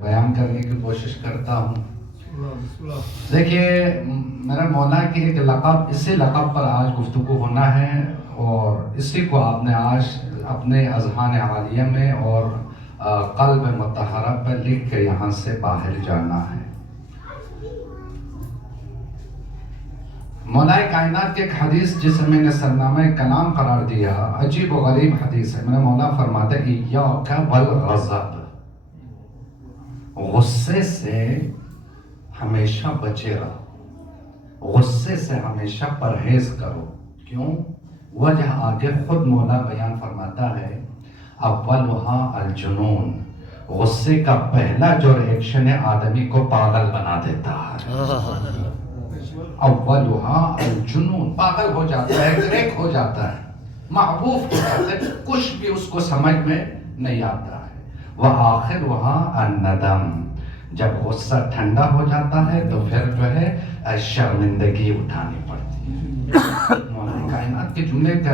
بیان کرنے کی کوشش کرتا ہوں. دیکھیے میرا مولا کی ایک لقب، اسی لقب پر آج گفتگو ہونا ہے اور اسی کو آپ نے آج اپنے اذہان عالیہ میں اور قلب مطہرہ پر لکھ کے یہاں سے باہر جانا ہے. مولا کائنات کی ایک حدیث جسے میں نے سرنامہ کلام قرار دیا، عجیب و غریب حدیث ہے. میرا مولا فرماتا ہے ایاک والغضب، غصے سے ہمیشہ بچے رہو، غصے سے ہمیشہ پرہیز کرو. کیوں؟ وجہ آگے خود مولا بیان فرماتا ہے اولھا الجنون، غصے کا پہلا جو ریئیکشن ہے آدمی کو پاگل بنا دیتا ہے. اولھا الجنون، پاگل ہو جاتا ہے، کریک ہو جاتا ہے، معبوف ہو جاتا ہے، کچھ بھی اس کو سمجھ میں نہیں آتا ہے. وآخرھا الندم، جب غصہ ٹھنڈا ہو جاتا ہے تو پھر جو ہے شرمندگی اٹھانی پڑتی ہے. مولانا کائنات کے جملے کا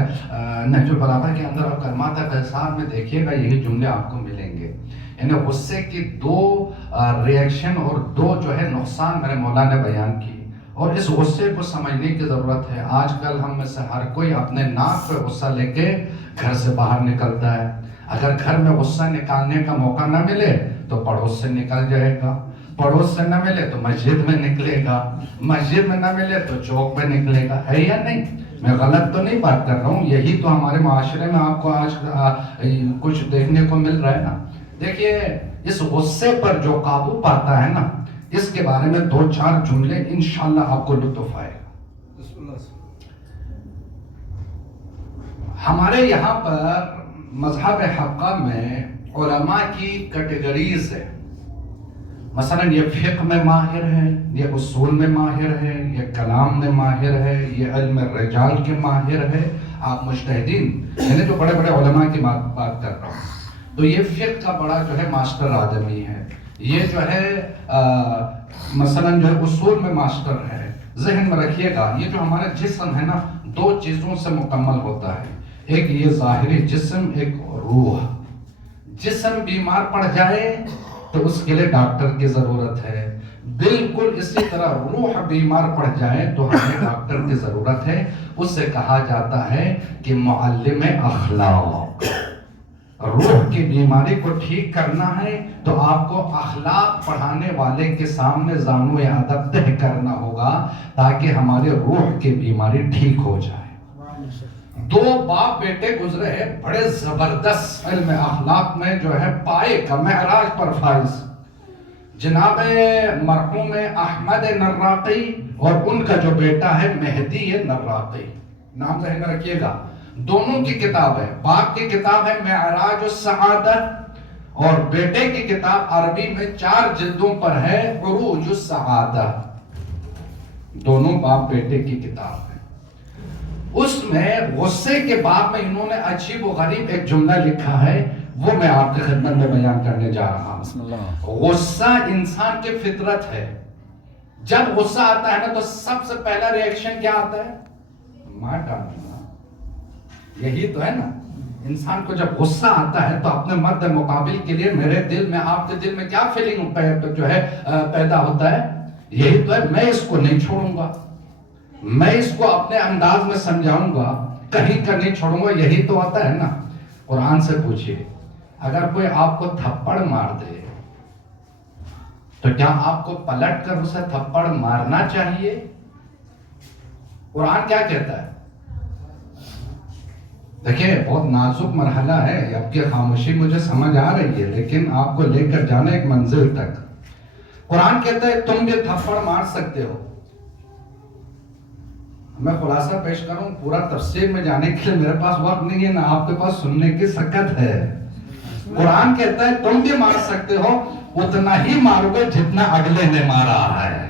نہج البلاغہ کے اندر آپ کلمات قیصار میں دیکھیے گا یہی جملے آپ کو ملیں گے. یعنی غصے کی دو ریئیکشن اور دو جو ہے نقصان میرے مولا نے بیان کی، اور اس غصے کو سمجھنے کی ضرورت ہے. آج کل ہم میں سے ہر کوئی اپنے ناک پہ غصہ لے کے گھر سے باہر نکلتا ہے. اگر گھر میں غصہ نکالنے کا موقع نہ ملے تو پڑوس سے نکل جائے گا، پڑوس سے نہ ملے تو مسجد میں نکلے گا، مسجد میں نہ ملے تو چوک میں نکلے گا. ہے یا نہیں؟ میں غلط تو نہیں بات کر رہا ہوں، یہی تو ہمارے معاشرے میں آپ کو آج کچھ دیکھنے کو مل رہا ہے نا. دیکھیے اس غصے پر جو قابو پاتا ہے نا، اس کے بارے میں دو چار جملے انشاءاللہ آپ کو لطف آئے گا. ہمارے یہاں پر مذہب حقہ میں علماء کی کیٹیگریز ہے. مثلا یہ فقہ میں ماہر ہے، یہ اصول میں ماہر ہے، یہ کلام میں ماہر ہے، یہ علم رجال کے ماہر ہے. آپ مجتہدین یعنی جو بڑے بڑے علماء کی بات کر رہا ہوں، تو یہ فقہ کا بڑا جو ہے ماسٹر آدمی ہے. یہ جو ہے مثلا جو ہے اصول میں ماسٹر ہے. ذہن میں رکھیے گا یہ جو ہمارا جسم ہے نا، دو چیزوں سے مکمل ہوتا ہے. ایک یہ ظاہری جسم، ایک روح. جسم بیمار پڑ جائے تو اس کے لیے ڈاکٹر کی ضرورت ہے. بالکل اسی طرح روح بیمار پڑ جائے تو ہمیں ڈاکٹر کی ضرورت ہے. اس سے کہا جاتا ہے کہ معلم اخلاق. روح کی بیماری کو ٹھیک کرنا ہے تو آپ کو اخلاق پڑھانے والے کے سامنے زانو ادب طے کرنا ہوگا تاکہ ہمارے روح کی بیماری ٹھیک ہو جائے. دو باپ بیٹے گزرے ہیں بڑے زبردست علم اخلاق میں جو ہے پائے کا معراج پر فائز، جناب مرحوم احمد نراقی اور ان کا جو بیٹا ہے مہدی نراقی. نام ذہن میں رکھیے گا. دونوں کی کتاب ہے، باپ کی کتاب ہے معراج السعادہ اور بیٹے کی کتاب عربی میں 4 جلدوں پر ہے عروج السعادہ. دونوں باپ بیٹے کی کتاب ہے. اس میں غصے کے باب میں انہوں نے عجیب و غریب ایک جملہ لکھا ہے، وہ میں آپ کی خدمت میں بیان کرنے جا رہا ہوں. غصہ انسان کی فطرت ہے. جب غصہ آتا ہے نا تو سب سے پہلا ریئیکشن کیا آتا ہے؟ مار ڈالنا. یہی تو ہے نا. انسان کو جب غصہ آتا ہے تو اپنے مرد مقابل کے لیے میرے دل میں، آپ کے دل میں کیا فیلنگ جو ہے پیدا ہوتا ہے؟ یہی تو ہے، میں اس کو نہیں چھوڑوں گا، میں اس کو اپنے انداز میں سمجھاؤں گا، کہیں کا نہیں چھوڑوں گا. یہی تو آتا ہے نا. قرآن سے پوچھئے اگر کوئی آپ کو تھپڑ مار دے تو کیا آپ کو پلٹ کر اسے تھپڑ مارنا چاہیے؟ قرآن کیا کہتا ہے؟ دیکھیں بہت نازک مرحلہ ہے. اب کی خاموشی مجھے سمجھ آ رہی ہے لیکن آپ کو لے کر جانا ایک منزل تک. قرآن کہتا ہے تم بھی تھپڑ مار سکتے ہو. میں خلاصہ پیش کروں، پورا تفسیر میں جانے کے لیے میرے پاس وقت نہیں ہے، نہ آپ کے پاس سننے کی سکت ہے. قرآن کہتا ہے تم بھی مار سکتے ہو، اتنا ہی مارو گے جتنا اگلے نے مارا ہے.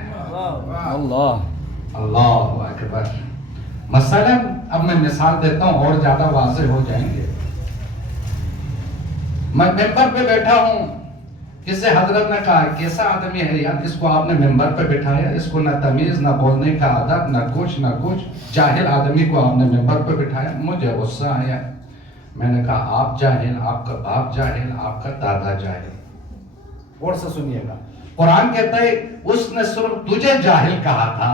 اللہ اکبر. مثلا اب میں مثال دیتا ہوں اور زیادہ واضح ہو جائیں گے. میں ممبر پہ بیٹھا ہوں، کسی حضرت نے کہا کیسا آدمی ہے یار، اس کو آپ نے ممبر پہ بٹھایا، اس کو نہ تمیز، نہ بولنے کا ادب، نہ کچھ جاہل آدمی کو آپ نے ممبر پہ بٹھایا. مجھے غصہ آیا. میں نے کہا آپ جاہل، آپ کا باپ جاہل، آپ کا دادا جاہل. غور سے سنیے گا، قرآن کہتا ہے اس نے صرف تجھے جاہل کہا تھا،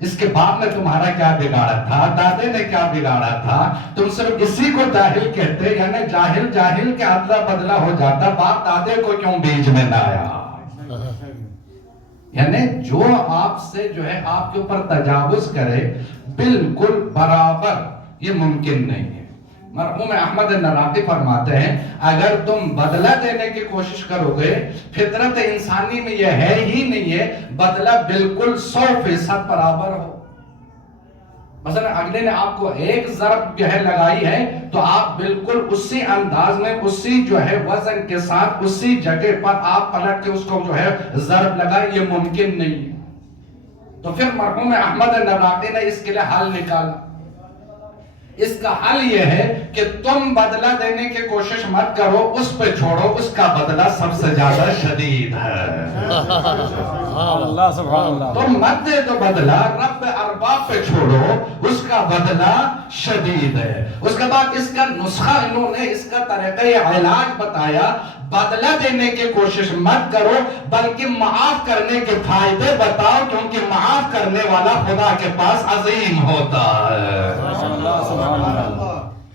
اس کے باپ نے تمہارا کیا بگاڑا تھا، دادے نے کیا بگاڑا تھا، تم صرف اسی کو جاہل کہتے، یعنی جاہل جاہل کے ادلا بدلا ہو جاتا، باپ دادے کو کیوں بیچ میں لایا؟ یعنی جو آپ سے جو ہے آپ کے اوپر تجاوز کرے بالکل برابر، یہ ممکن نہیں ہے۔ مرحوم احمد نراقی فرماتے ہیں اگر تم بدلہ دینے کی کوشش کرو گے، فطرت انسانی میں یہ ہے ہی نہیں ہے بدلہ بالکل 100% برابر ہو۔ مثلا اگلے نے آپ کو ایک ضرب جو ہے لگائی ہے تو آپ بالکل اسی انداز میں اسی جو ہے وزن کے ساتھ اسی جگہ پر آپ پلٹ کے اس کو جو ہے ضرب لگائیں، یہ ممکن نہیں ہے۔ تو پھر مرحوم احمد نراقی نے اس کے لیے حل نکالا۔ اس کا حل یہ ہے کہ تم بدلہ دینے کی کوشش مت کرو، اس پہ چھوڑو، اس کا بدلہ سب سے زیادہ شدید ہے۔ اللہ سبحان اللہ۔ تم مت دے دو بدلہ، رب ارباب پہ چھوڑو، اس کا بدلہ شدید ہے۔ اس کے بعد اس کا نسخہ انہوں نے اس کا طریقہ علاج بتایا، بدلہ دینے کی کوشش مت کرو بلکہ معاف کرنے کے فائدے بتاؤ، کیونکہ معاف کرنے والا خدا کے پاس عظیم ہوتا ہے۔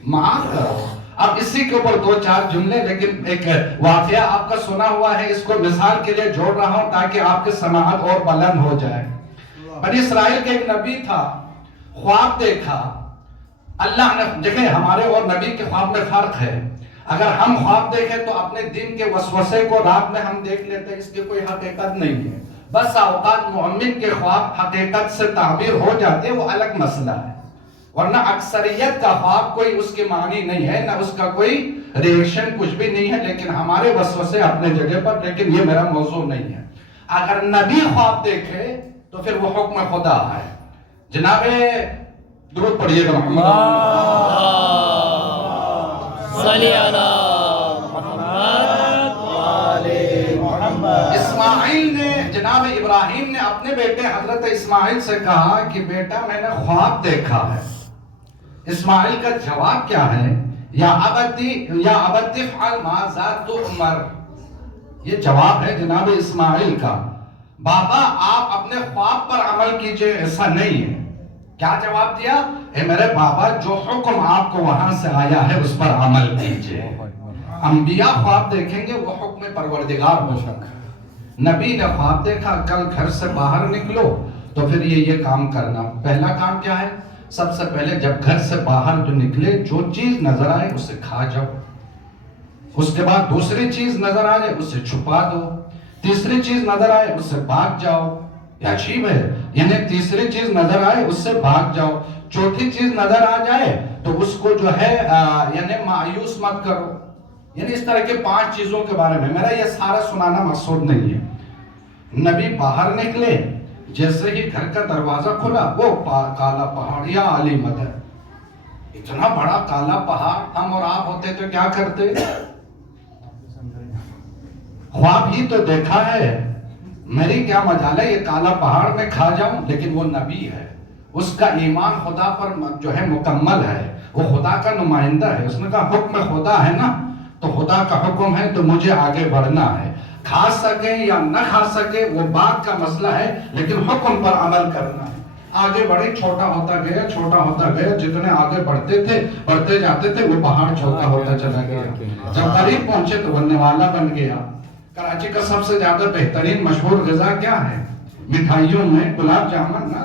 معاف کرو۔ اب اسی کے اوپر دو چار جملے، لیکن ایک واقعہ آپ کا سنا ہوا ہے، اس کو مثال کے لیے جوڑ رہا ہوں تاکہ آپ کی سماعت اور بلند ہو جائے۔ بنی اسرائیل کے ایک نبی تھا، خواب دیکھا اللہ نے۔ دیکھیں ہمارے اور نبی کے خواب میں فرق ہے۔ اگر ہم خواب دیکھیں تو اپنے دن کے وسوسے کو رات میں ہم دیکھ لیتے ہیں، اس کی کوئی حقیقت نہیں ہے۔ بس اوقات مومن کے خواب حقیقت سے تعبیر ہو جاتے، وہ الگ مسئلہ ہے، ورنہ اکثریت کا خواب کوئی اس کی معنی نہیں ہے، نہ اس کا کوئی ریئیکشن کچھ بھی نہیں ہے، لیکن ہمارے وسوسے اپنے جگہ پر، لیکن یہ میرا موضوع نہیں ہے۔ اگر نبی خواب دیکھے تو پھر وہ حکم خدا ہے۔ جناب درود پڑھیے گا محمد صلی علی محمد۔ اسماعیل نے، جناب ابراہیم نے اپنے بیٹے حضرت اسماعیل سے کہا کہ بیٹا میں نے خواب دیکھا ہے۔ اسماعیل کا جواب کیا ہے؟ یا ابتی افعل ماذا تؤمر۔ یہ جواب ہے جناب اسماعیل کا، بابا آپ اپنے خواب پر عمل کیجئے، ایسا نہیں ہے۔ کیا جواب دیا؟ اے میرے بابا جو حکم آپ کو وہاں سے آیا ہے اس پر عمل کیجئے۔ انبیاء خواب دیکھیں گے وہ حکم پروردگار ہو سکتا ہے۔ نبی نے خواب دیکھا کل گھر سے باہر نکلو تو پھر یہ کام کرنا۔ پہلا کام کیا ہے؟ سب سے پہلے جب گھر سے باہر جو نکلے جو چیز نظر آئے اسے کھا جاؤ، اس کے بعد دوسری چیز نظر آ جائے اسے چھپا دو، تیسری چیز نظر آئے اس سے بھاگ جاؤ۔ یہ عجیب ہے، یعنی تیسری چیز نظر آئے اس سے بھاگ جاؤ، چوتھی چیز نظر آ جائے تو اس کو جو ہے یعنی مایوس مت کرو۔ یعنی اس طرح کے 5 چیزوں کے بارے میں، میرا یہ سارا سنانا مقصود نہیں ہے۔ نبی باہر نکلے، جیسے ہی گھر کا دروازہ کھلا وہ کالا پہاڑ، یا علی مدد، اتنا بڑا کالا پہاڑ، ہم اور آپ ہوتے تو کیا کرتے؟ خواب ہی تو دیکھا ہے، میری کیا مجال ہے یہ کالا پہاڑ میں کھا جاؤں؟ لیکن وہ نبی ہے، اس کا ایمان خدا پر جو ہے مکمل ہے، وہ خدا کا نمائندہ ہے۔ اس نے کہا حکم خدا ہے نا، تو خدا کا حکم ہے تو مجھے آگے بڑھنا ہے۔ کھا سکے یا نہ کھا سکے وہ بات کا مسئلہ ہے، لیکن حکم پر عمل کرنا ہے۔ آگے بڑھے، چھوٹا ہوتا گیا، چھوٹا ہوتا گیا، جتنے آگے بڑھتے تھے، بڑھتے جاتے تھے، وہ پہاڑ چھوٹا ہوتا چلا گیا۔ جب قریب پہنچے تو بننے والا بن گیا۔ کراچی کا سب سے زیادہ بہترین مشہور غذا کیا ہے؟ مٹھائیوں میں گلاب جامن نا،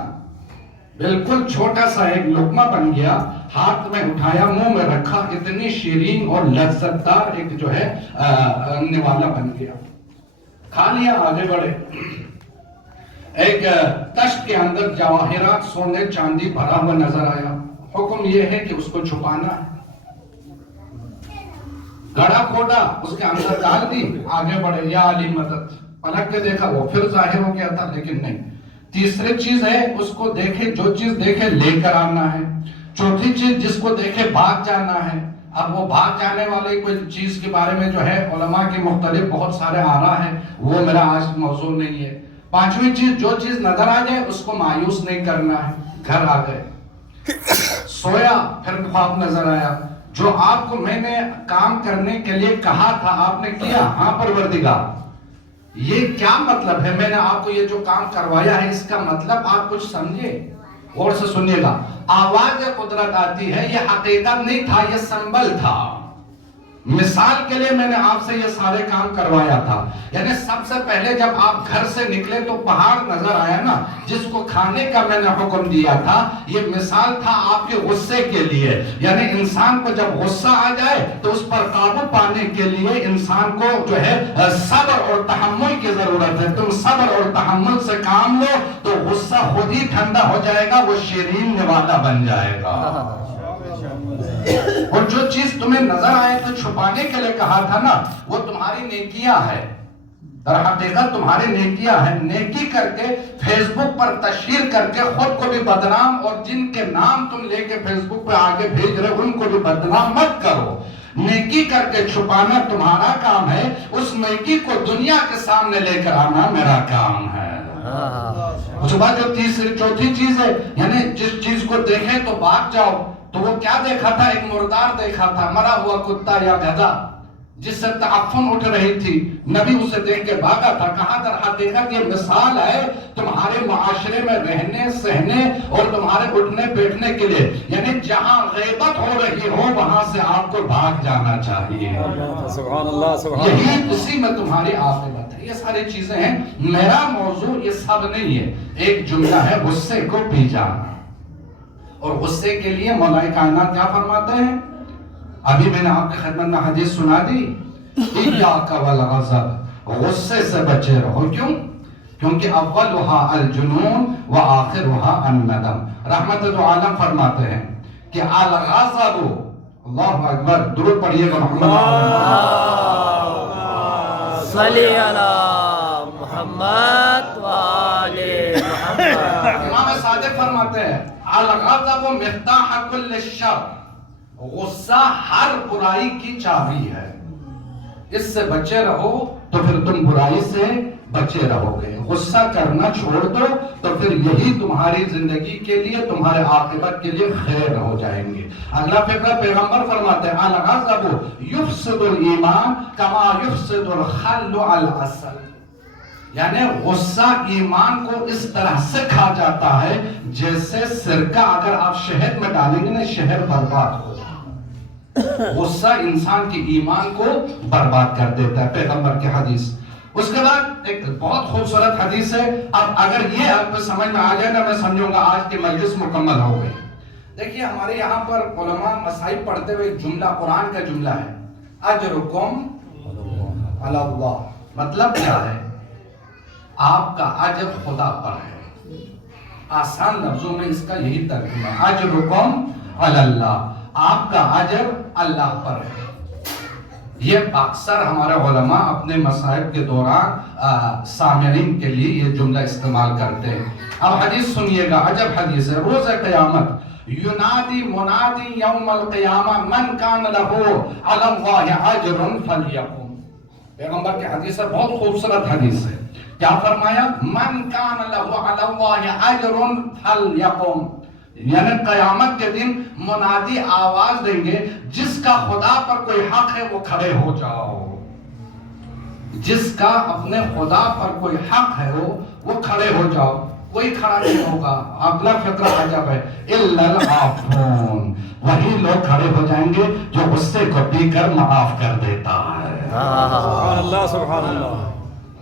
بالکل چھوٹا سا ایک لقمہ بن گیا، ہاتھ میں اٹھایا، منہ میں رکھا، اتنی شیرین اور لذت دار ایک جو ہے نوالا بن گیا، کھا لیا، آگے بڑھے۔ ایک تشت کے اندر جواہرات، سونے چاندی بھرا ہوا نظر آیا، حکم یہ ہے کہ اس کو چھپانا ہے۔ گڑھا کھودا، اس کے اندر ڈال دی، آگے بڑھے، یا علی مدد، پلٹ کے دیکھا وہ پھر ظاہر ہو گیا تھا، لیکن نہیں۔ تیسری چیز ہے اس کو دیکھے، جو چیز دیکھے لے کر آنا ہے۔ چوتھی چیز جس کو دیکھے بھاگ جانا ہے۔ اب وہ بھاگ جانے والی کوئی چیز کے بارے میں جو ہے علماء کے مختلف بہت سارے آراء ہیں، وہ میرا آج موضوع نہیں ہے۔ پانچویں چیز جو چیز نظر آ جائے اس کو مایوس نہیں کرنا ہے۔ گھر آ گئے، سویا، پھر خواب نظر آیا، جو آپ کو میں نے کام کرنے کے لیے کہا تھا آپ نے کیا؟ ہاں پروردگار، یہ کیا مطلب ہے؟ میں نے آپ کو یہ جو کام کروایا ہے اس کا مطلب آپ کچھ سمجھے؟ غور سے سنیے گا. آواز قدرت آتی ہے، یہ حقیقت نہیں تھا، یہ سمبل تھا. مثال کے لیے میں نے آپ سے یہ سارے کام کروایا تھا. یعنی سب سے پہلے جب آپ گھر سے نکلے تو پہاڑ نظر آیا نا، جس کو کھانے کا میں نے حکم دیا تھا. یہ مثال تھا آپ کے غصے کے لیے. یعنی انسان کو جب غصہ آ جائے تو اس پر قابو پانے کے لیے انسان کو جو ہے صبر اور تحمل کی ضرورت ہے. تم صبر اور تحمل سے کام لو تو غصہ خود ہی ٹھنڈا ہو جائے گا، وہ شیرین نوالا بن جائے گا. اور جو چیز تمہیں نظر آئے تو چھپانے کے لیے کہا تھا نا، وہ تمہاری نیکیاں ہے. در حقیقت تمہاری نیکیاں ہیں. نیکی کر کے فیس بک پر تشہیر کر کے خود کو بھی بدنام، اور جن کے نام تم لے کے فیس بک پہ آگے بھیج رہے ان کو بھی بدنام مت کرو. نیکی کر کے چھپانا تمہارا کام ہے، اس نیکی کو دنیا کے سامنے لے کر آنا میرا کام ہے. اس کے بعد جو تیسری چوتھی چیز ہے، یعنی جس چیز کو دیکھیں تو بھاگ جاؤ. تو وہ کیا دیکھا تھا؟ ایک مردار دیکھا تھا، مرا ہوا کتا یا گدھا جس سے تعفن اٹھ رہی تھی. نبی اسے دیکھ کے بھاگا تھا. کہا در حقیقت یہ مثال ہے تمہارے معاشرے میں رہنے سہنے اور تمہارے اٹھنے بیٹھنے کے لیے. یعنی جہاں غیبت ہو رہی ہو وہاں سے آپ کو بھاگ جانا چاہیے. سبحان اللہ سبحان اللہ. یہی اسی میں تمہاری عاقبت ہے. یہ ساری چیزیں ہیں. میرا موضوع یہ سب نہیں ہے. ایک جملہ ہے غصے کو پی جانا. اور غصے کے لیے مولا کائنات کیا فرماتے ہیں؟ ابھی میں نے آپ کے خدمت میں حدیث سنا دی، ایاک والغضب، غصے سے بچے رہو. کیوں؟ کیونکہ اولھا الجنون وآخرھا الندم. رحمت دو عالم فرماتے ہیں کہ الغضب، اللہ اکبر، درود پڑھیے گا محمد صلی علی محمد وآل محمد. امام صادق فرماتے ہیں الغضب مفتاح کل الشر، غصہ ہر برائی کی چابی ہے. اس سے بچے رہو تو پھر تم برائی سے بچے رہو گے. غصہ کرنا چھوڑ دو تو پھر یہی تمہاری زندگی کے لیے، تمہارے عاقبت کے لیے خیر ہو جائیں گے. اگلا فقرہ پیغمبر فرماتے ہیں الغضب یفسد الایمان کما یفسد الخل العسل. یعنی غصہ ایمان کو اس طرح سے کھا جاتا ہے جیسے سرکہ اگر آپ شہد میں ڈالیں گے نا، شہد برباد ہو جائے. غصہ انسان کی ایمان کو برباد کر دیتا ہے، پیغمبر کی حدیث. اس کے بعد ایک بہت خوبصورت حدیث ہے. اب اگر یہ آپ کو سمجھ میں آ جائے نا، میں سمجھوں گا آج کی مجلس مکمل ہو گئی. دیکھیے ہمارے یہاں پر علماء مصائب پڑھتے ہوئے ایک جملہ، قرآن کا جملہ ہے، اجرکم علی اللہ. مطلب کیا ہے؟ آپ کا اجر خدا پر ہے. آسان لفظوں میں اس کا یہی ترجمہ ہے، اجرکم علی اللہ، آپ کا اجر اللہ پر ہے. یہ اکثر ہمارے علماء اپنے مصائب کے دوران سامعین کے لیے یہ جملہ استعمال کرتے ہیں. اب حدیث سنیے گا، عجب حدیث ہے. روز قیامت ینادی منادی یوم القیامہ من کان لہو علی اللہ اجر فلیقم. پیغمبر کی حدیث ہے، بہت خوبصورت حدیث ہے. کیا فرمایا؟ من کان لہو علی اللہ اجر فلیقم. یعنی قیامت کے دن منادی آواز دیں گے، جس کا خدا پر کوئی حق ہے وہ کھڑے ہو جاؤ. جس کا اپنے خدا پر کوئی حق ہے وہ کھڑے ہو جاؤ. کوئی کھڑا نہیں ہوگا. اگلا فقرہ عجب ہے، الا العافون، وہی لوگ کھڑے ہو جائیں گے جو غصے کو پی کر معاف کر دیتا ہے. سبحان اللہ سبحان اللہ.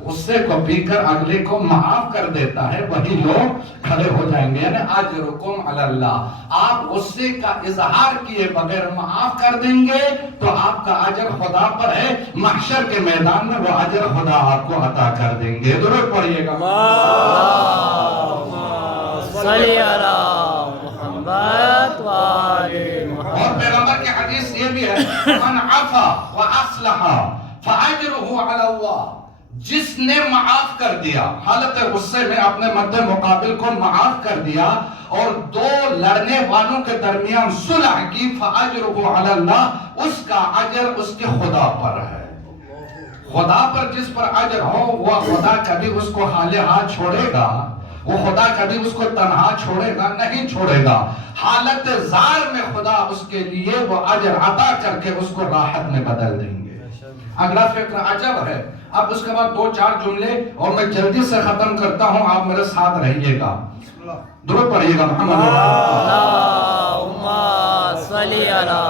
غصے کو پی کر اگلے کو معاف کر دیتا ہے، وہی لوگ کھڑے ہو جائیں گے. یعنی اجرکم علی اللہ، آپ غصے کا اظہار کیے بغیر معاف کر دیں گے تو آپ کا اجر خدا پر ہے. محشر کے میدان میں وہ اجر خدا آپ کو عطا کر دیں گے. درود پڑھیے گا، صلی علی محمد وآل محمد. اور پیغمبر کی حدیث یہ بھی ہے، من عفا واصلح فاجرہ علی اللہ. جس نے معاف کر دیا، حالت غصے میں اپنے مد مقابل کو معاف کر دیا اور دو لڑنے والوں کے درمیان صلح کی، فاجرہ علی اللہ، اس کا اجر اس کے خدا پر ہے. خدا پر جس پر اجر ہو وہ خدا کبھی اس کو حال ہاتھ چھوڑے گا، وہ خدا کبھی اس کو تنہا چھوڑے گا نہیں، چھوڑے گا. حالت زار میں خدا اس کے لیے وہ اجر عطا کر کے اس کو راحت میں بدل دیں گے. اگلا فقرہ عجب ہے، اب اس کے بعد 2-4 جملے اور میں جلدی سے ختم کرتا ہوں، آپ میرے ساتھ رہیے گا، درود پڑھیے گا محمد اللہم صلی علی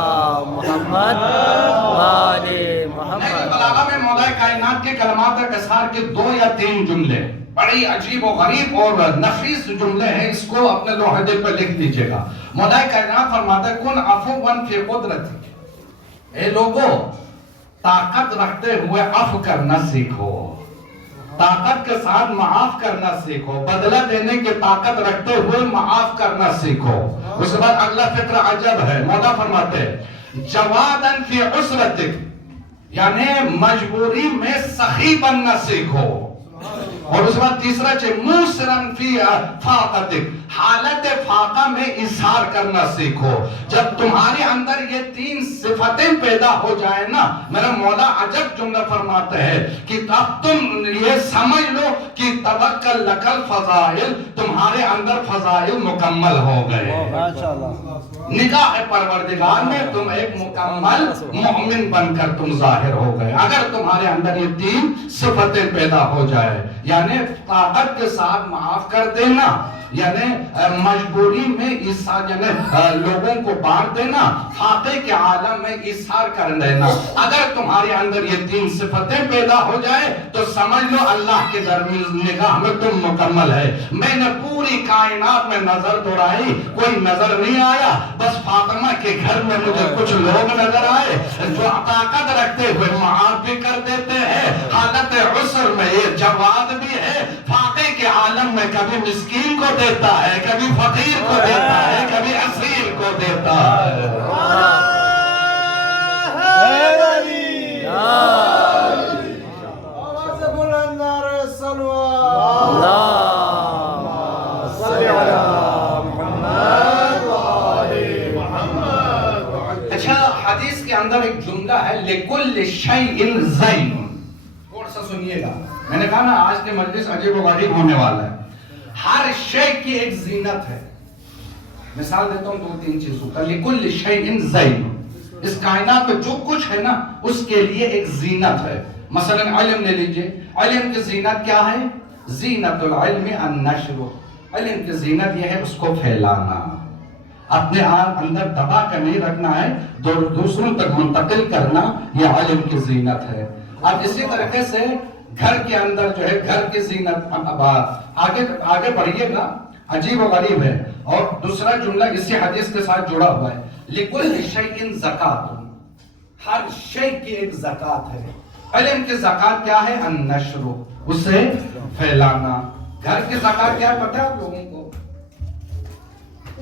محمد وآل محمد۔ بلاغہ میں مولا کائنات کے کلمات قصار کے 2 یا 3 جملے بڑی عجیب و غریب اور نفیس جملے ہیں، اس کو اپنے لوح دل پر لکھ لیجئے گا۔ مولا کائنات فرماتا ہے کن عفوا فی قدرتک، اے لوگو طاقت رکھتے ہوئے عفو کرنا سیکھو، طاقت کے ساتھ معاف کرنا سیکھو، بدلہ دینے کی طاقت رکھتے ہوئے معاف کرنا سیکھو۔ اس کے بعد اگلا فکر عجب ہے، مولا فرماتے ہیں جوادن فی عسرتک، یعنی مجبوری میں سخی بننا سیکھو۔ اور اس کے بعد تیسرا موسرن فی فاقتک، حالت فاقہ میں اظہار کرنا سیکھو۔ جب تمہارے اندر یہ 3 صفتیں پیدا ہو جائیں نا، میرا مولا عجب جملہ فرماتے ہیں کہ اب تم یہ سمجھ لو کہ توکل لکل فضائل، تمہارے اندر فضائل مکمل ہو گئے۔ نگاہ پروردگار میں تم ایک مکمل مومن بن کر تم ظاہر ہو گئے، اگر تمہارے اندر یہ 3 صفتیں پیدا ہو جائے، یعنی طاقت کے ساتھ معاف کر دینا، یعنی مجبوری میں یعنی لوگوں کو بانٹ دینا، فاقے کے عالم میں اظہار کر دینا۔ اگر تمہارے اندر یہ 3 صفتیں پیدا ہو جائے تو سمجھ لو اللہ کے نگاہ میں تم مکمل ہے۔ میں نے پوری کائنات میں نظر دوڑائی، کوئی نظر نہیں آیا، بس فاطمہ کے گھر میں مجھے کچھ لوگ نظر آئے جو طاقت رکھتے ہوئے معاف بھی کر دیتے ہیں، حالت عسر میں یہ جواد بھی ہے، فاقے کے عالم میں کبھی مسکین کو دیتا ہے، کبھی فقیر کو دیتا ہے، کبھی اسیر کو دیتا ہے۔ اچھا، حدیث کے اندر ایک جملہ ہے لِكُلِّ شَيْءٍ زَيْنٌ، اور سا سنیے گا، میں نے کہا نا آج کے مجلس عجیب و غریب ہونے والا ہے۔ ہر شے کی ایک زینت ہے، مثال دیتا ہوں 2-3 چیزوں کا۔ لِكُلِّ شَيْءٍ زَيْنٌ، اس کائنات میں جو کچھ ہے نا اس کے لیے ایک زینت ہے۔ مثلا علم لے لیجئے، علم کی زینت کیا ہے؟ زینت العلم النشر، علم کی زینت یہ ہے اس کو پھیلانا، اپنے آپ اندر دبا کر نہیں رکھنا ہے، دوسروں تک منتقل کرنا، یہ علم کی زینت ہے۔ اب اسی طریقے سے گھر کے اندر جو ہے گھر کی زینت، آگے بڑھیے گا، عجیب و غریب ہے۔ اور دوسرا جملہ اسی حدیث کے ساتھ جڑا ہوا ہے، لِكُلِّ شَيْءٍ زَكَاةٌ، ہر شے کی ایک زکوٰۃ ہے۔ علم کی زکوٰۃ کیا ہے؟ النشر، اسے پھیلانا۔ گھر کی زکوٰۃ کیا ہے پتہ ہے آپ لوگوں کو؟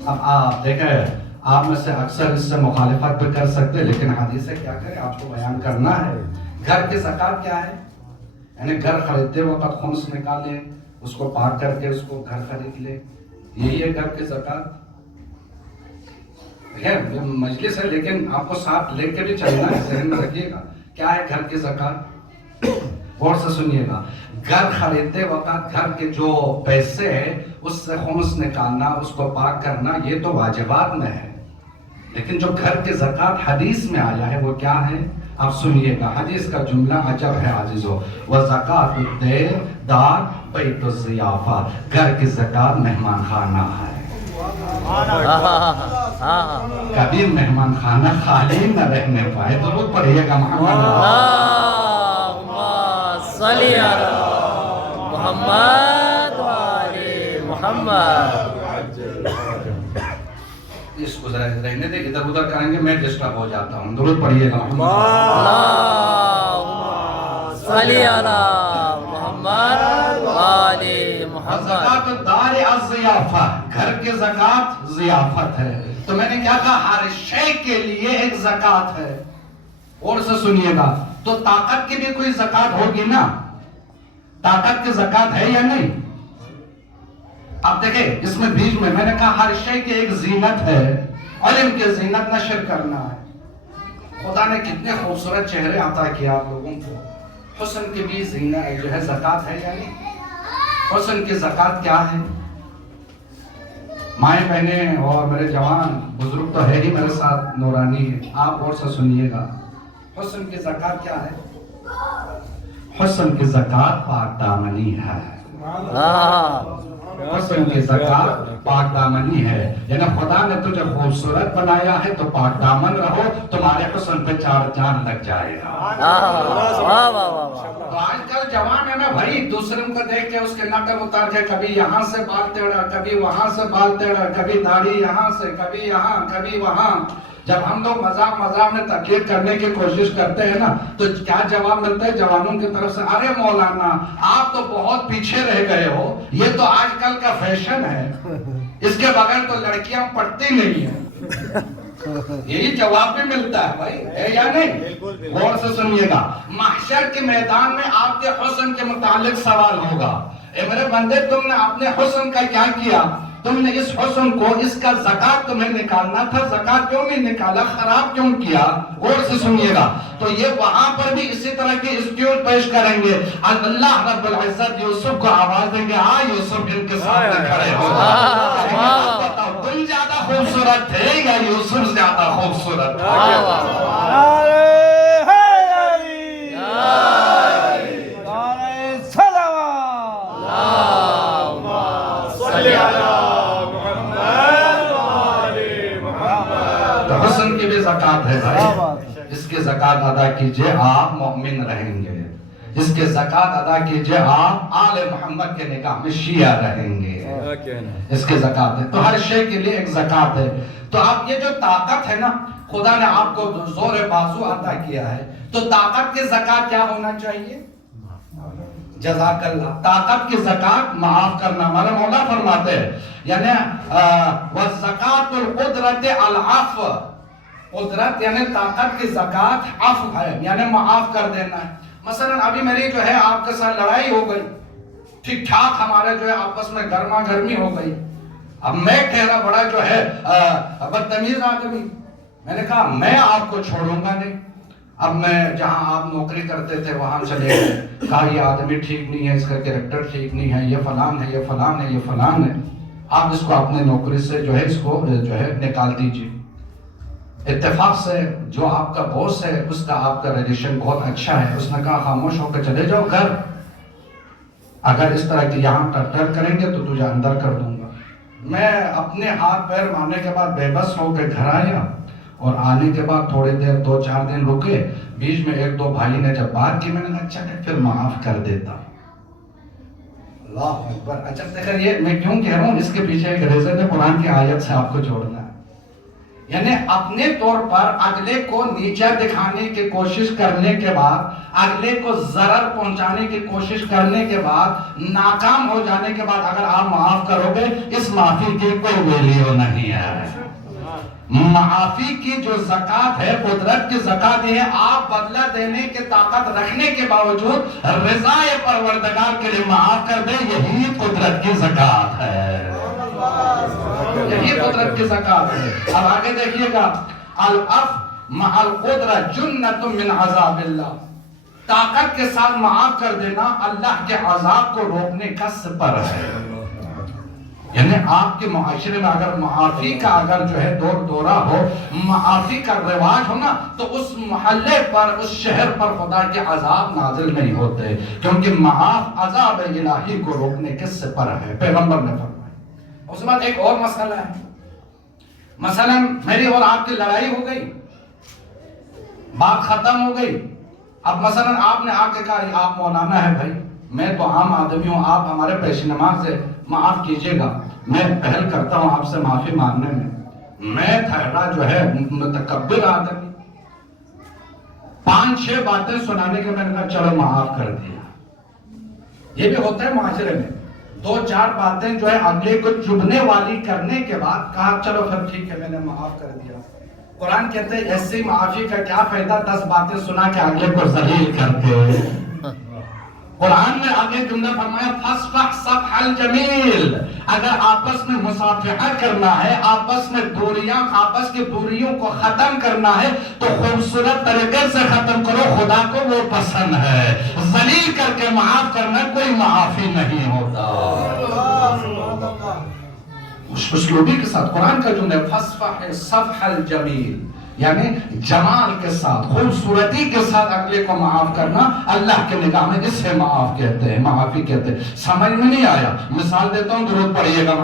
اب آپ دیکھیں، آپ میں سے اکثر اس سے مخالفت بھی کر سکتے، لیکن حدیث کیا کریں، آپ کو بیان کرنا ہے۔ گھر کی زکوٰۃ کیا ہے؟ یعنی گھر خریدتے وقت خمس نکالے، اس کو پاک کر کے اس کو گھر خرید لے، یہی ہے گھر کی زکوٰۃ۔ یہ مجلس ہے لیکن آپ کو ساتھ لے کے بھی چلنا ہے، ذہن میں رکھیے گا کیا ہے گھر کی زکوٰۃ۔ غور سے سنیے گا، گھر خریدتے وقت گھر کے جو پیسے ہیں اس سے خمس نکالنا، اس کو پاک کرنا، یہ تو واجبات میں ہے، لیکن جو گھر کی زکوٰۃ حدیث میں آیا ہے وہ کیا ہے؟ آپ سنیے گا، حدیث کا جملہ عجب ہے عزیزو، وَزَكَاةُ الدَّارِ بَيْتُ الضِّيَافَةِ، گھر کی زکوٰۃ مہمان خانہ ہے۔ کبھی مہمان خانہ خالی نہ رہنے پائے، درود پڑھیے گا محمد۔ اللہم صلی علی محمد وآل محمد۔ اس کو ذرا رہنے دے، ادھر ادھر کریں گے میں ڈسٹرب ہو جاتا ہوں، درود پڑھیے گا محمد۔ اللہم صلی علی محمد وآل محمد۔ زکوٰۃ الدار الضیافہ، گھر کی زکوٰۃ ضیافت ہے۔ تو میں نے کیا کہا؟ ہر شے کے لیے ایک زکوٰۃ ہے۔ اور سے سنیے گا، تو طاقت کی بھی کوئی زکوٰۃ ہوگی نا؟ طاقت کی زکوٰۃ ہے یا نہیں؟ آپ دیکھیں اس میں بیچ میں نے کہا ہر شے کی ایک زینت ہے، علم کی زینت نشر کرنا ہے۔ خدا نے کتنے خوبصورت چہرے عطا کیا آپ لوگوں کو، حسن کی بھی زینت جو ہے زکوٰۃ ہے یا نہیں؟ حسن کی زکوٰۃ کیا ہے؟ مائیں بہنیں اور میرے جوان بزرگ تو ہے ہی میرے ساتھ نورانی ہے، آپ اور سے سنیے گا، حسن کی زکوٰۃ کیا ہے؟ حسن کی زکات پاک دامنی ہے. حسن کی زکات پاک دامنی ہے. یعنی خدا نے تجھے خوبصورت بنایا ہے تو پاک دامن رہو, تمہارے حسن پہ 4 چاند لگ جائے گا. تو آج کل جوان ہے نا بھائی, دوسرے کو دیکھ کے اس کے نقل اتار کے کبھی یہاں سے بال ٹیڑھا, کبھی وہاں سے بال ٹیڑھا, کبھی داڑھی یہاں سے, کبھی یہاں, کبھی وہاں. جب ہم لوگ مذاق میں تقلید کرنے کی کوشش کرتے ہیں نا تو کیا جواب ملتا ہے جوانوں کی طرف سے؟ ارے مولانا آپ تو بہت پیچھے رہ گئے ہو, یہ تو آج کل کا فیشن ہے, اس کے بغیر تو لڑکیاں پڑھتی نہیں ہیں. یہی جواب بھی ملتا ہے بھائی, ہے یا نہیں؟ غور سے سنیے گا. محشر کے میدان میں آپ کے حسن کے متعلق سوال ہوگا. اے میرے بندے, تم نے اپنے حسن کا کیا کیا؟ تم نے اس حسن کو, اس کا زکات تمہیں نکالنا تھا, زکات کیوں نہیں نکالا, خراب کیوں کیا؟ غور سے سنیے گا. تو یہ وہاں پر بھی اسی طرح کی اسٹیوٹ پیش کریں گے. اللہ رب العزت یوسف کو آواز دیں گے, ہاں یوسف ان کے سامنے کھڑے ہو. بتاؤ تم زیادہ خوبصورت تھے یا یوسف زیادہ خوبصورت تھے؟ حسن کی بھی زکات ہے بھائی, اس کی زکات ادا کیجئے آپ مومن رہیں گے. اس کے زکات ادا کیجئے آپ آل محمد کے نگاہ میں شیعہ رہیں گے. اس کے زکات ہے. تو ہر شے کے لیے ایک زکات ہے. تو آپ یہ جو طاقت ہے نا, خدا نے آپ کو زور بازو عطا کیا ہے, تو طاقت کی زکات کیا ہونا چاہیے؟ جزاک اللہ. طاقت کی زکات معاف کرنا. ہمارے مولا فرماتے ہیں یعنی وَالزَّكَاةُ الْقُدْرَةِ الْعَفْوَ, قدرت یعنی طاقت کی زکات عفو ہے, یعنی معاف کر دینا ہے. مثلا ابھی میری جو ہے آپ کے ساتھ لڑائی ہو گئی, ٹھیک ٹھاک ہمارے جو ہے آپس میں گرما گرمی ہو گئی. اب میں ٹھہرا بڑا جو ہے بدتمیز آدمی, میں نے کہا میں آپ کو چھوڑوں گا نہیں. اب میں جہاں آپ نوکری کرتے تھے وہاں چلے گئے, کہا یہ آدمی ٹھیک نہیں ہے, اس کا کریکٹر ٹھیک نہیں ہے, یہ فلان ہے, یہ فلان ہے, یہ فلان ہے, آپ اس کو اپنے نوکری سے جو ہے اس کو جو ہے نکال دیجئے. اتفاق سے جو آپ کا باس ہے اس کا آپ کا ریلیشن بہت اچھا ہے, اس نے کہا خاموش ہو کے چلے جاؤ گھر, اگر اس طرح کی یہاں ٹٹر کریں گے تو تجھے اندر کر دوں گا. میں اپنے ہاتھ پیر مارنے کے بعد بے بس ہو کے گھر آیا, اور آنے کے بعد تھوڑے دیر 2-4 دن رکے, بیچ میں 1-2 بھائی نے جب بات کی, میں نے کہا اچھا پھر معاف کر دیتا. اللہ اکبر. اچھا دیکھیں یہ میں کیوں کہہ رہا ہوں, اس کے پیچھے ایک ریزن ہے, قرآن کی آیت سے آپ کو جوڑنا ہے. یعنی اپنے طور پر اگلے کو نیچا دکھانے کی کوشش کرنے کے بعد, اگلے کو ضرر پہنچانے کی کوشش کرنے کے بعد, ناکام ہو جانے کے بعد اگر آپ معاف کرو گے, اس معافی کی کوئی ویلیو نہیں ہے. معافی کی جو زکات ہے, قدرت کی زکات ہے, آپ بدلہ دینے کی طاقت رکھنے کے باوجود رضائے پروردگار کے لیے معاف کر دیں, یہی قدرت کی زکات ہے. یہی قدرت کی زکات ہے. اب آگے دیکھیے گا, العفو مع القدرۃ جنۃ من عذاب اللہ, طاقت کے ساتھ معاف کر دینا اللہ کے عذاب کو روکنے کا سپر ہے. یعنی آپ کے معاشرے میں اگر معافی کا اگر جو ہے دور دورہ ہو, معافی کا رواج ہو نا, تو اس محلے پر, اس شہر پر خدا کے عذاب نازل نہیں ہوتے, کیونکہ معاف عذاب الہی کو روکنے کے سپر ہے, پیغمبر نے فرمایا. اس کے بعد ایک اور مسئلہ ہے, مثلا میری اور آپ کی لڑائی ہو گئی, بات ختم ہو گئی. اب مثلا آپ نے آ کے کہا آپ مولانا ہے بھائی, میں تو عام آدمی ہوں, آپ ہمارے پیش نماز سے معاف کیجئے گا, میں پہل کرتا ہوں آپ سے معافی مانگنے میں. میں تھا جو ہے متکبر آدمی, 5-6 باتیں سنانے کے میں نے کہا چلو معاف کر دیا. یہ بھی ہوتا ہے معاشرے میں, 2-4 باتیں جو ہے اگلے کو چبھنے والی کرنے کے بعد کہا چلو پھر ٹھیک ہے میں نے معاف کر دیا. قرآن کہتے ہیں ایسی معافی کا کیا فائدہ 10 باتیں سنا کے اگلے کو ذلیل کرتے. قرآن میں آگے جملہ فرمایا فَاصْفَحْ صَفْحَ الْجَمِيلِ, اگر آپس میں مصافحہ کرنا ہے, آپس میں دوریاں, آپس کی دوریوں کو ختم کرنا ہے تو خوبصورت طریقے سے ختم کرو, خدا کو وہ پسند ہے. ذلیل کر کے معاف کرنا کوئی معافی نہیں ہوتا. اسلوبی کے ساتھ قرآن کا جملہ فَاصْفَحْ صَفْحَ الْجَمِيلِ, یعنی جمال کے ساتھ، خوبصورتی کے ساتھ اگلے کو معاف کرنا اللہ کے نگاہ میں اسے معاف کہتے ہیں، معافی کہتے ہیں۔ سمجھ میں نہیں آیا؟ مثال دیتا ہوں، درود پڑھیے گا۔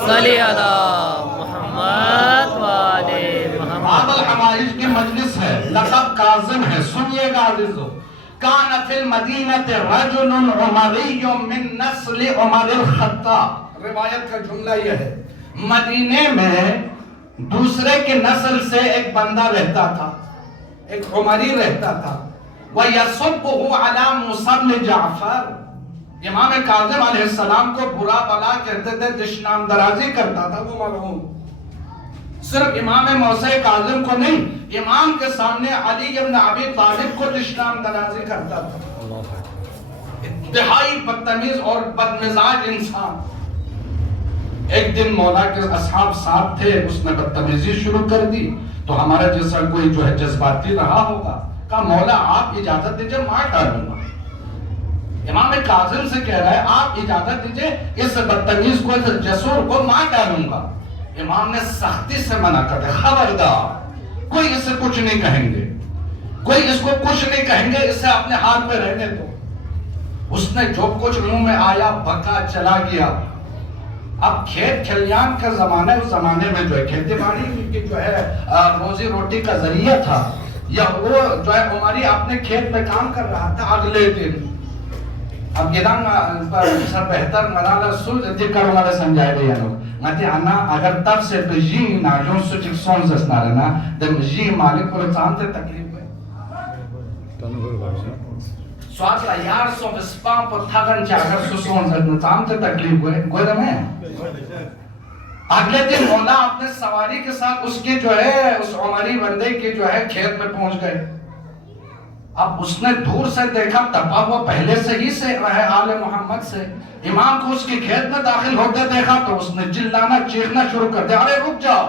صلی علی محمد وآلِ محمد۔ باب الحمائش کی مجلس ہے، لقب کاظم ہے، سنیے گا عزیزو۔ کان فی المدینہ رجل عمری من نسل عمر الخطاب، روایت کا جملہ یہ ہے، مدینے میں دوسرے کی نسل سے ایک بندہ رہتا تھا، ایک عمری رہتا تھا۔ وَيَصُبُّهُ عَلَى مُوسَى بْنِ جعفر، امام کاظم علیہ السلام کو برا بلا کہتے تھے، دشنام درازی کرتا تھا وہ مرحوم۔ صرف امام موسیٰ کاظم کو نہیں، امام کے سامنے علی بن ابی طالب کو دشنام درازی کرتا تھا۔ انتہائی بدتمیز اور بدمزاج انسان۔ ایک دن مولا کے اصحاب ساتھ تھے، اس نے بدتمیزی شروع کر دی، تو ہمارا جیسا کوئی جو ہے جذباتی رہا ہوگا، کہا مولا آپ اجازت دیجئے مار ڈالوں گا۔ امام کاظم سے کہہ رہا ہے آپ اجازت دیجئے اس بدتمیز کو، اس جسور کو مار ڈالوں گا۔ امام نے سختی سے منع کر دیا، خبردار کوئی اسے کچھ نہیں کہیں گے، کوئی اس کو کچھ نہیں کہیں گے، اسے اپنے ہاتھ پہ رہنے دو۔ اس نے جو کچھ منہ میں آیا بکا چلا گیا۔ اب کھیت کھلیان کا زمانہ، اس زمانے میں جو ہے کھیتی باڑی کی جو ہے روزی روٹی کا ذریعہ تھا، یا وہ جو ہے عمری اپنے کھیت میں کام کر رہا تھا۔ اگلے دن اب گیدان سر بہتر مرالا سل ذکر ہمارے سمجھائے گئے ہیں ماتی انا اگر تب سے تو جی ناجون سوچک سون زسنا رہنا دم جی مالک کو رچان تے تکلیف ہے سوات لا یار سو بسپام پر تھاگن چاگر سو سون زسنا تے تکلیف ہے گوئے رہے ہیں۔ اگلے دن مولا اپنے سواری کے ساتھ اس کے جو ہے اس عمری بندے کے جو ہے کھیت میں پہنچ گئے۔ اب اس نے دور سے دیکھا تپا ہوا پہلے سے ہی سے رہے آل محمد سے، امام کو اس کے کھیت میں داخل ہوتے دیکھا تو اس نے چلانا چیخنا شروع کر دیا، ارے رک جاؤ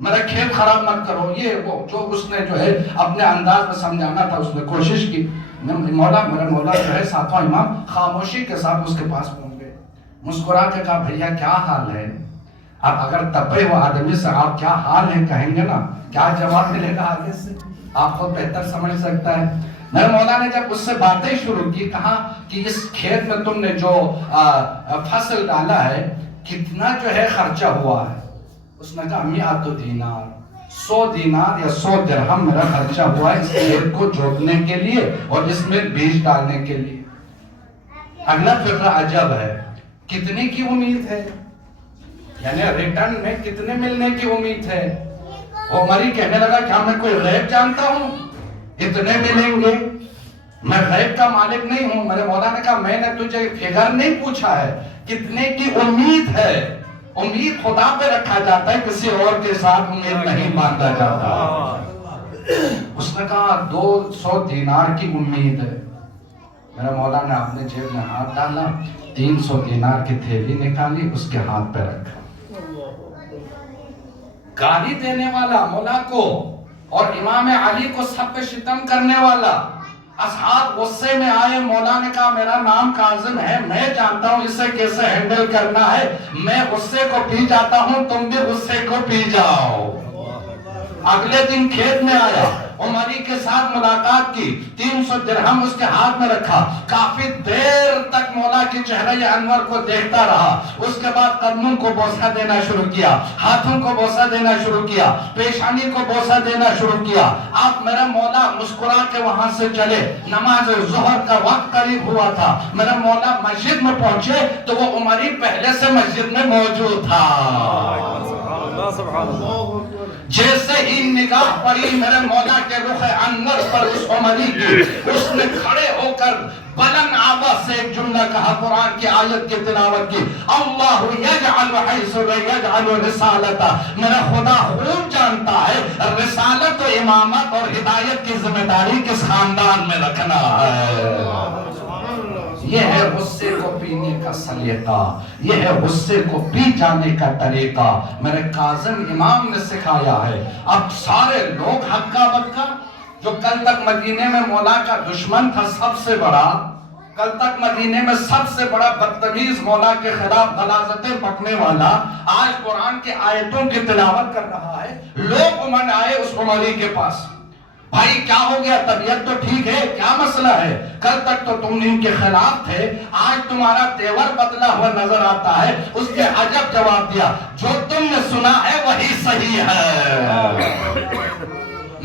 میرا کھیت خراب مت کرو، یہ وہ جو اس نے جو ہے اپنے انداز میں سمجھانا تھا اس نے کوشش کی۔ میرا مولا جو ہے ساتھوں امام خاموشی کے ساتھ اس کے پاس پہنچ گئے، مسکرا کے کہا بھیا کیا حال ہے؟ اب اگر تپے ہوئے آدمی سے آپ کیا حال ہے کہیں گے نا، کیا جواب ملے گا آگے سے آپ خود بہتر سمجھ سکتا ہے۔ میرے مولا نے جب اس سے باتیں شروع کی، کہا کہ اس کھیت میں تم نے جو فصل ڈالا ہے کتنا جو ہے خرچہ ہوا ہے؟ اس نے کہا 100 دینار، 100 دینار یا 100 درہم میرا خرچہ ہوا ہے اس کھیت کو جوتنے کے لیے اور اس میں بیج ڈالنے کے لیے۔ اگلا فقرہ عجب ہے، کتنے کی امید ہے؟ یعنی ریٹرن میں کتنے ملنے کی امید ہے؟ عمری کہنے لگا کیا میں کوئی غیب جانتا ہوں؟ اتنے ملیں گے؟ میں غیب کا مالک نہیں ہوں۔ میرے مولا نے کہا میں نے تجھے فگر نہیں پوچھا ہے، کتنے کی امید ہے؟ امید خدا پہ رکھا جاتا ہے، کسی اور کے ساتھ امید نہیں باندھا جاتا۔ اس نے کہا 200 دینار کی امید ہے۔ میرے مولا نے اپنے جیب میں ہاتھ ڈالا، 300 دینار کی تھیلی نکالی، اس کے ہاتھ پہ رکھا۔ گالی دینے والا مولا کو اور امام علی کو سب پہ شتم کرنے والا، اصحاب غصے میں آئے۔ مولا نے کہا میرا نام کاظم ہے، میں جانتا ہوں اسے کیسے ہینڈل کرنا ہے، میں غصے کو پی جاتا ہوں، تم بھی غصے کو پی جاؤ۔ اگلے دن کھیت میں آیا، عمری کے ساتھ ملاقات کی، 300 درہم اس کے ہاتھ میں رکھا، کافی دیر تک مولا کی چہرہ انور کو دیکھتا رہا۔ اس کے بعد قدموں کو بوسہ دینا شروع کیا، ہاتھوں کو بوسہ دینا شروع کیا، پیشانی کو بوسہ دینا شروع کیا۔ اب میرا مولا مسکرا کے وہاں سے چلے، نماز ظہر کا وقت قریب ہوا تھا۔ میرا مولا مسجد میں پہنچے تو وہ عمری پہلے سے مسجد میں موجود تھا۔ جیسے ہی نگاہ پڑی میرے مولا کے رخ انور پر اس عمری کی، اس نے کھڑے ہو کر بلند آواز سے ایک جملہ کہا، قرآن کی آیت کی تلاوت کی، اللہ یجعل حیث یجعل رسالتا، میرا خدا خوب جانتا ہے رسالت و امامت اور ہدایت کی ذمہ داری کس خاندان میں رکھنا ہے۔ یہ ہے غصے کو پینے کا سلیقہ، یہ ہے غصے کو پی جانے کا طریقہ، میرے کاظم امام نے سکھایا ہے۔ اب سارے لوگ ہکا بکا، جو کل تک مدینے میں مولا کا دشمن تھا سب سے بڑا، کل تک مدینے میں سب سے بڑا بدتمیز مولا کے خلاف غلاظتیں بکنے والا آج قرآن کے آیتوں کی تلاوت کر رہا ہے. لوگ عمر آئے اس عمری کے پاس, بھائی کیا ہو گیا, طبیعت تو ٹھیک ہے, کیا مسئلہ ہے؟ کل تک تو تم ان کے خلاف تھے, آج تمہارا تیور بدلا ہوا نظر آتا ہے. اس کے عجب جواب دیا, جو تم نے سنا ہے وہی صحیح ہے.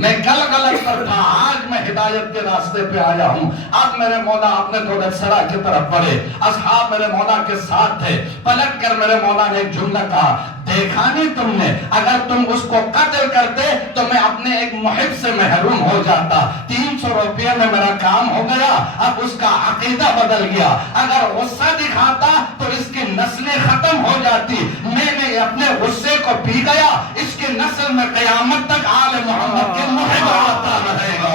میں کل غلط پر تھا, آج میں ہدایت کے راستے پہ آیا ہوں. اب میرے مولا اپنے دولت سرا کی طرف بڑھے, اصحاب میرے مولا کے ساتھ تھے. پلٹ کر میرے مولا نے ایک جملہ کہا, دیکھا نہیں تم نے, اگر تم اس کو قتل کرتے تو میں اپنے ایک محب سے محروم ہو جاتا. 300 روپیہ میں میرا کام ہو گیا, اب اس کا عقیدہ بدل گیا. اگر غصہ دکھاتا تو اس کی نسلیں ختم ہو جاتی. میں نے اپنے غصے کو پی گیا, اس کی نسل میں قیامت تک آل محمد کے محب آتا رہے گا.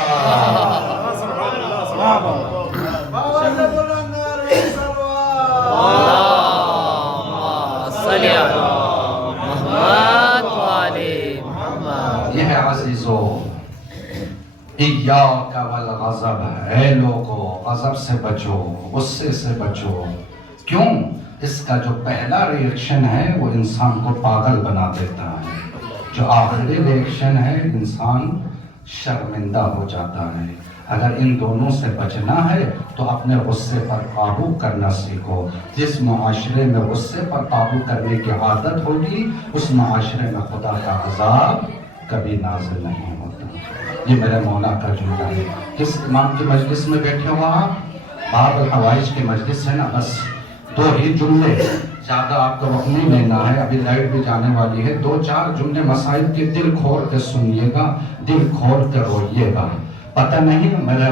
یہ ہے عزیزو, ایاک والغضب, اے لوگو غضب سے بچو, غصے سے بچو. کیوں؟ اس کا جو پہلا ریئیکشن ہے وہ انسان کو پاگل بنا دیتا ہے, جو آخری ریئیکشن ہے انسان شرمندہ ہو جاتا ہے. اگر ان دونوں سے بچنا ہے تو اپنے غصے پر قابو کرنا سیکھو. جس معاشرے میں غصے پر قابو کرنے کی عادت ہوگی اس معاشرے میں خدا کا عذاب کبھی نازل نہیں ہوتا. یہ میرے مولا کا جملہ ہے. کس امام کی مجلس میں بیٹھے ہو آپ؟ باب الحوائج کی مجلس ہے نا, بس 2 ہی جملے, زیادہ آپ کو وقت نہیں لینا ہے, ابھی لائٹ بھی جانے والی ہے. 2-4 جملے مسائل کے دل کھول کے سنیے گا, دل کھول کے روئیے گا. پتہ نہیں میرے